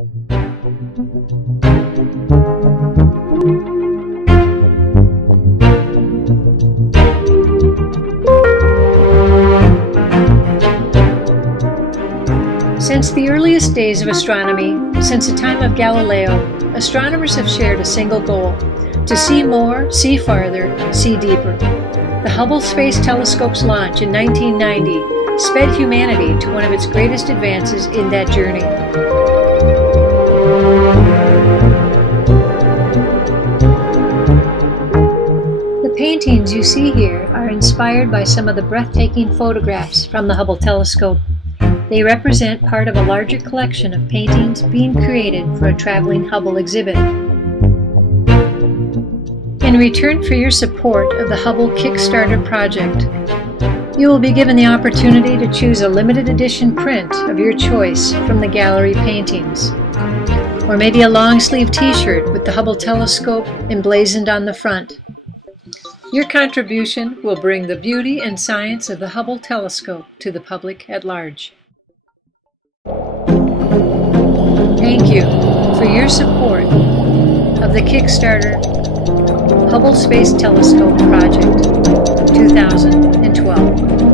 Since the earliest days of astronomy, since the time of Galileo, astronomers have shared a single goal: to see more, see farther, see deeper. The Hubble Space Telescope's launch in 1990 sped humanity to one of its greatest advances in that journey. The paintings you see here are inspired by some of the breathtaking photographs from the Hubble telescope. They represent part of a larger collection of paintings being created for a traveling Hubble exhibit. In return for your support of the Hubble Kickstarter project, you will be given the opportunity to choose a limited edition print of your choice from the gallery paintings, or maybe a long-sleeve t-shirt with the Hubble telescope emblazoned on the front. Your contribution will bring the beauty and science of the Hubble telescope to the public at large. Thank you for your support of the Kickstarter Hubble Space Telescope Project 2012.